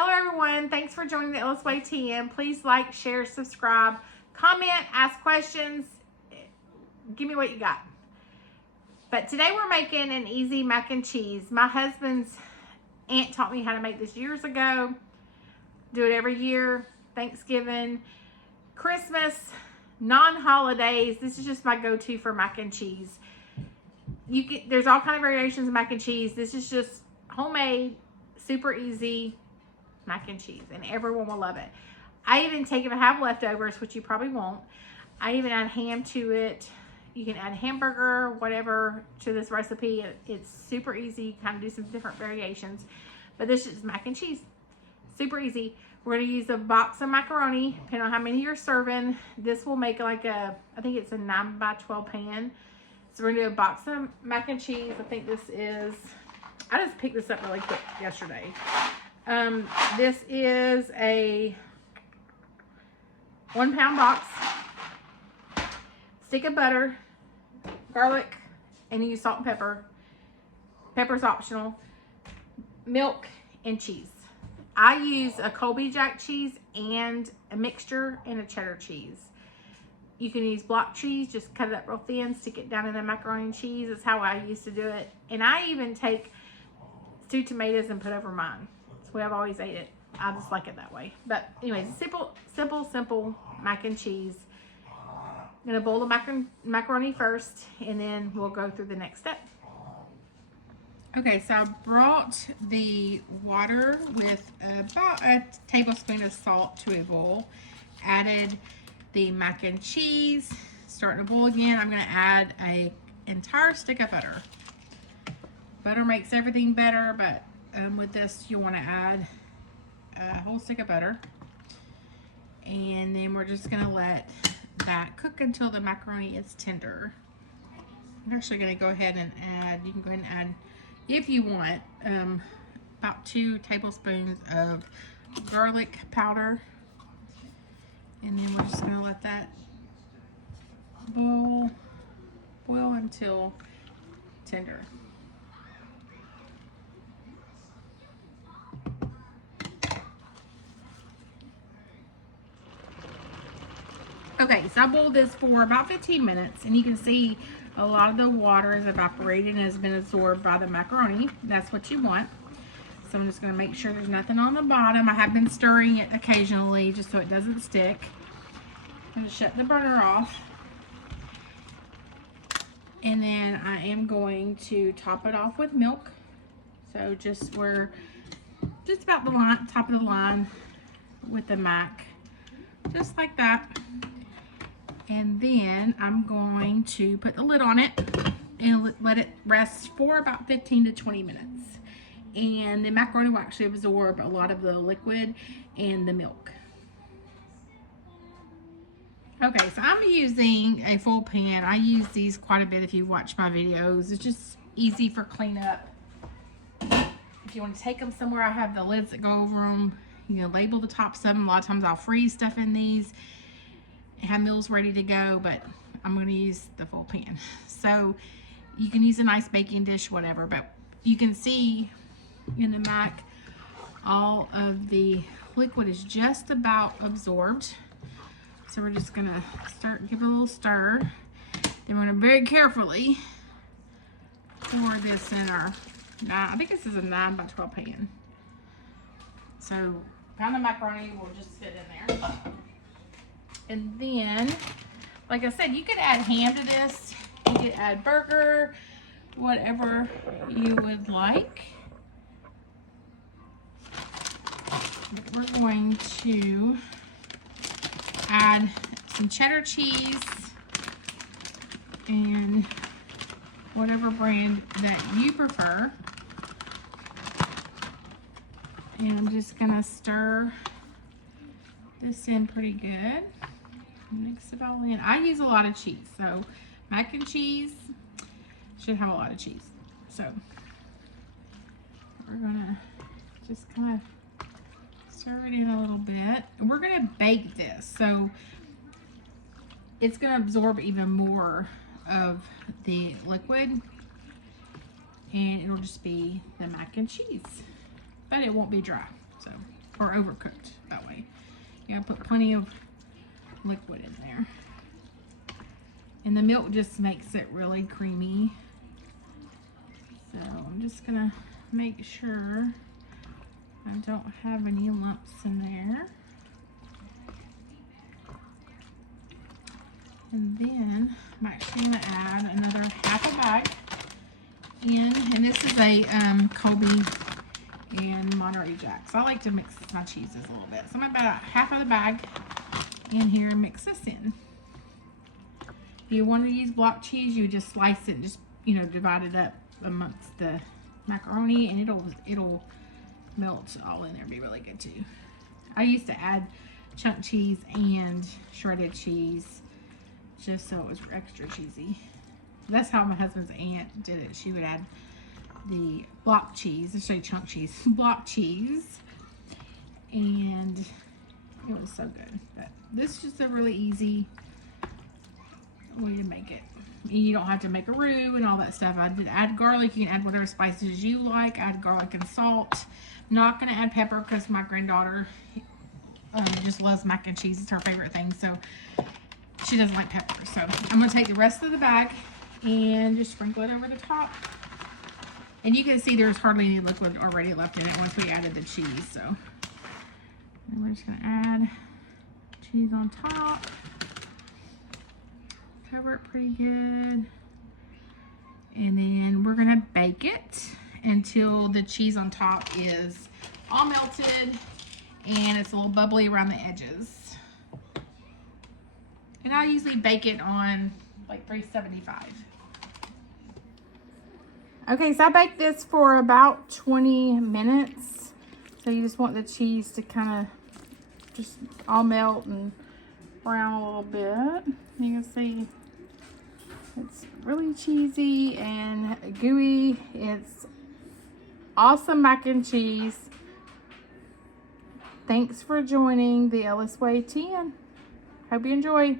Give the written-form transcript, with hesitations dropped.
Hello everyone, thanks for joining the Ellis Way TM. Please like, share, subscribe, comment, ask questions. Give me what you got. But today we're making an easy mac and cheese. My husband's aunt taught me how to make this years ago. Do it every year. Thanksgiving, Christmas, non-holidays. This is just my go-to for mac and cheese. There's all kind of variations of mac and cheese. This is just homemade, super easy mac and cheese, and everyone will love it. I even take, if I have leftovers, which you probably won't, I even add ham to it. You can add hamburger, whatever, to this recipe. It's super easy. Kind of do some different variations, but this is mac and cheese. Super easy. We're going to use a box of macaroni, depending on how many you're serving. This will make like I think it's a 9 by 12 pan. So we're going to do a box of mac and cheese. I think this is, I just picked this up really quick yesterday. This is a 1 pound box. Stick of butter, garlic, and use salt and pepper. Pepper's optional. Milk and cheese. I use a Colby Jack cheese and a mixture and a cheddar cheese. You can use block cheese, just cut it up real thin, stick it down in the macaroni and cheese. That's how I used to do it. And I even take 2 tomatoes and put over mine. That's the way I've always ate it. I just like it that way. But anyways, simple mac and cheese. I'm gonna boil the macaroni first, and then we'll go through the next step. Okay, so I brought the water with about a tablespoon of salt to a boil. Added the mac and cheese, starting to boil again. I'm gonna add an entire stick of butter. Butter makes everything better, but with this you want to add a whole stick of butter. And then we're just gonna let that cook until the macaroni is tender. I'm actually gonna go ahead and add, you can go ahead and add, if you want, about 2 tablespoons of garlic powder. And then we're just gonna let that boil until tender. Okay, so I boiled this for about 15 minutes, and you can see a lot of the water is evaporated and has been absorbed by the macaroni. That's what you want. So I'm just going to make sure there's nothing on the bottom. I have been stirring it occasionally just so it doesn't stick. I'm going to shut the burner off. And then I am going to top it off with milk. So just about the line, top of the line with the mac. Just like that. And then I'm going to put the lid on it and let it rest for about 15 to 20 minutes. And the macaroni will actually absorb a lot of the liquid and the milk. Okay, so I'm using a full pan. I use these quite a bit if you watch my videos. It's just easy for cleanup. If you want to take them somewhere, I have the lids that go over them. You can label the tops of them. A lot of times I'll freeze stuff in these. Have meals ready to go, but I'm going to use the full pan. So you can use a nice baking dish, whatever, but you can see in the mac all of the liquid is just about absorbed. So we're just going to give it a little stir. Then we're going to very carefully pour this in our, I think this is a 9 by 12 pan. So pound of macaroni will just fit in there. And then, like I said, you could add ham to this. You could add burger, whatever you would like. But we're going to add some cheddar cheese and whatever brand that you prefer. And I'm just gonna stir this in pretty good. Mix it all in. I use a lot of cheese, so mac and cheese should have a lot of cheese. So we're gonna just kind of stir it in a little bit. And we're gonna bake this, so it's gonna absorb even more of the liquid, and it'll just be the mac and cheese, but it won't be dry. So or overcooked that way. You gotta put plenty of liquid in there. And the milk just makes it really creamy. So I'm just gonna make sure I don't have any lumps in there. And then I'm actually gonna add another half a bag in, and this is a Colby and Monterey Jack. So I like to mix my cheeses a little bit. So I'm gonna add half of the bag in here and mix this in. If you want to use block cheese, you just slice it and just, you know, divide it up amongst the macaroni, and it'll melt all in there. Be really good too. I used to add chunk cheese and shredded cheese just so it was extra cheesy. That's how my husband's aunt did it. She would add the block cheese, let's say chunk cheese, block cheese, and it was so good. But this is just a really easy way to make it. You don't have to make a roux and all that stuff. I did add garlic. You can add whatever spices you like. I add garlic and salt. I'm not going to add pepper because my granddaughter just loves mac and cheese. It's her favorite thing, so she doesn't like pepper. So I'm going to take the rest of the bag and just sprinkle it over the top. And you can see there's hardly any liquid already left in it once we added the cheese. So and we're just going to add cheese on top. Cover it pretty good. And then we're going to bake it until the cheese on top is all melted and it's a little bubbly around the edges. And I usually bake it on like 375. Okay, so I baked this for about 20 minutes. So you just want the cheese to kind of just all melt and brown a little bit. You can see it's really cheesy and gooey. It's awesome mac and cheese. Thanks for joining the Ellis Way 10. Hope you enjoy.